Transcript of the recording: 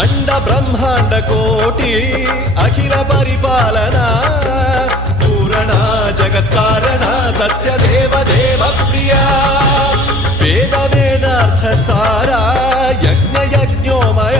అండ బ్రహ్మాండ కోటి అఖిల పరిపాలన పూరణ జగత్కారణ సత్యదేవ దేవ ప్రియ వేద వేదార్థ సారా యజ్ఞ యజ్ఞోమయ